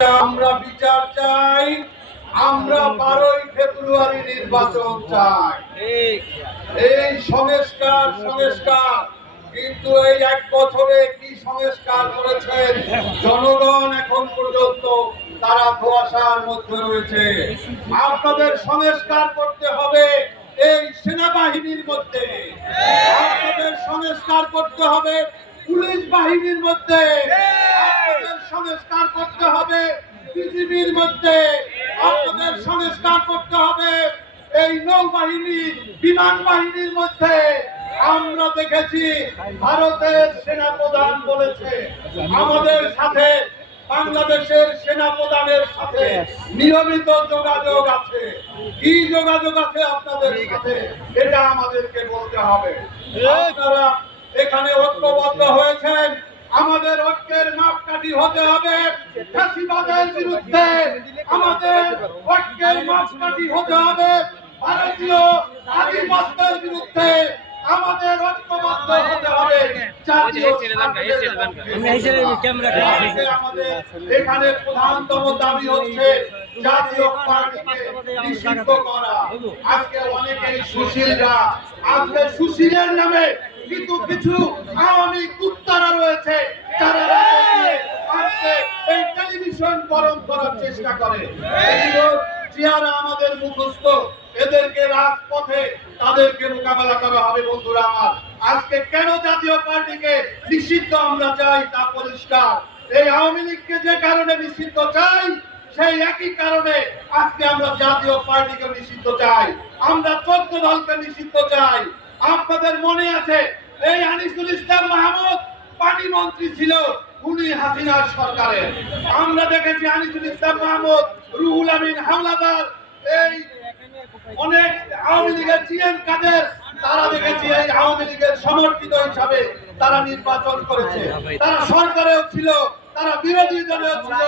আমরা বিচার চাই, আমরা 12ই ফেব্রুয়ারি নির্বাচন চাই। এই সংস্কার কিন্তু এই এক বছরে কি সংস্কার করেছেন জনগণ এখন পর্যন্ত তারা ধোঁয়াশার মধ্যে রয়েছে। আপনাদের সংস্কার করতে হবে এই সেনাবাহিনীর মধ্যে, আপনাদের সংস্কার করতে হবে পুলিশ বাহিনীর মধ্যে, আপনাদের সংস্কার করতে হবে পৃথিবীর মধ্যে, আপনাদের সংস্কার করতে হবে এই নৌবাহিনী বিমান বাহিনীর মধ্যে। আমরা দেখেছি ভারতের সেনাপ্রধান বলেছে আমাদের সাথে বাংলাদেশের সেনাপ্রধানের সাথে নিয়মিত যোগাযোগ আছে। কি যোগাযোগ আছে আপনাদের সাথে এটা আমাদেরকে বলতে হবে। আপনারা এখানে ঐক্যবদ্ধ হয়েছেন, আমাদের ঐক্যের মাপকাঠি হতে হবে ফ্যাসিবাদের বিরুদ্ধে, আমাদের ঐক্যের মাপকাঠি হতে হবে ভারতীয় আধিপত্যের বিরুদ্ধে, আমাদের ঐক্যবদ্ধ হতে হবে জাতীয় আমাদের এখানে প্রধানতম দাবি হচ্ছে জাতীয় পার্টিকে নিষিদ্ধ করা। আজকে অনেকেই সুশীলরা, আজকে সুশীলের নামে কিন্তু কিছু আওয়ামী কুত্তারা রয়েছে যারা আজকে এই টেলিভিশন গরম করার চেষ্টা করে। চেহারা আমাদের মুখস্থ, এদেরকে রাজপথে তাদেরকে মোকাবেলা করা হবে। বন্ধুরা আমার, আজকে কেন জাতীয় পার্টিকে নিষিদ্ধ আমরা চাই তা পরিষ্কার। এই আওয়ামী লীগকে যে কারণে নিষিদ্ধ চাই সেই একই কারণে আজকে আমরা জাতীয় পার্টিকে নিষিদ্ধ চাই, আমরা 14 দলকে নিষিদ্ধ চাই। আপনাদের মনে আছে এই আনিসুল ইসলাম মাহমুদ পানি মন্ত্রী ছিল খুনি হাসিনার সরকারে। আমরা দেখেছি আনিসুল ইসলাম মাহমুদ, রুহুল আমিন হাওলাদার, এই অনেক আওয়ামী লীগের জিএম কাদের, তারা দেখেছি এই আওয়ামী লীগের সমর্থিত হিসাবে তারা নির্বাচন করেছে, তারা সরকারেও ছিল, তারা বিরোধী দলেও ছিল।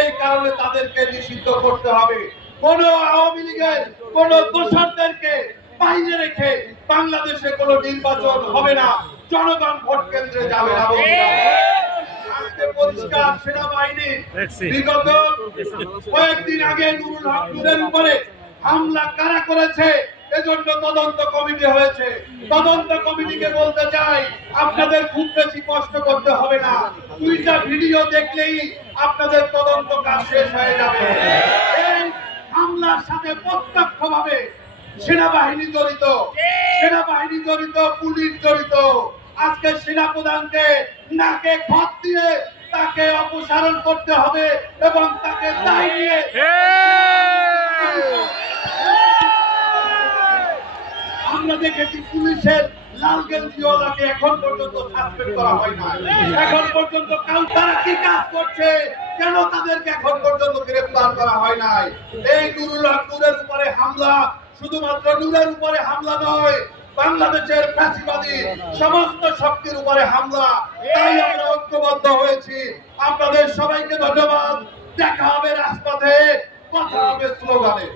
এই কারণে তাদেরকে নিষিদ্ধ করতে হবে। কোন আওয়ামী লীগের কোন দোষরদেরকে বাইরে রেখে বাংলাদেশে কোনো নির্বাচন হবে না, জনগণ ভোট কেন্দ্রে যাবে না। পরিষ্কার সেনাবাহিনী বিগত কয়েকদিন আগে নুরুল হক নূরের উপরে হামলা কারা করেছে এজন্য তদন্ত কমিটি হয়েছে। তদন্ত কমিটিকে বলতে চাই আপনাদের খুব বেশি কষ্ট করতে হবে না, 2টা ভিডিও দেখলেই আপনাদের তদন্ত কাজ শেষ হয়ে যাবে। এই হামলার সাথে প্রত্যক্ষভাবে সেনাবাহিনী জড়িত, সেনাবাহিনী জড়িত, পুলিশ জড়িত। আজকে সেনাপ্রধানকে নাকে খত দিয়ে তাকে অপসারণ করতে হবে এবং তাকে দায় নিয়ে আমরা দেখেছি পুলিশের লালগেঞ্জিওয়ালাকে এখন পর্যন্ত সাসপেন্ড করা হয় না। এখন পর্যন্ত তারা কি কাজ করছে, কেন তাদেরকে এখন পর্যন্ত গ্রেফতার করা হয় নাই? এই নুরুল হক নূরের উপরে হামলা শুধুমাত্র নূরের উপরে হামলা নয়, বাংলাদেশের ফ্যাসিবাদী সমস্ত শক্তির উপরে হামলা। তাই আমরা ঐক্যবদ্ধ হয়েছি। আপনাদের সবাইকে ধন্যবাদ। দেখা হবে রাজপথে, কথা হবে স্লোগানে।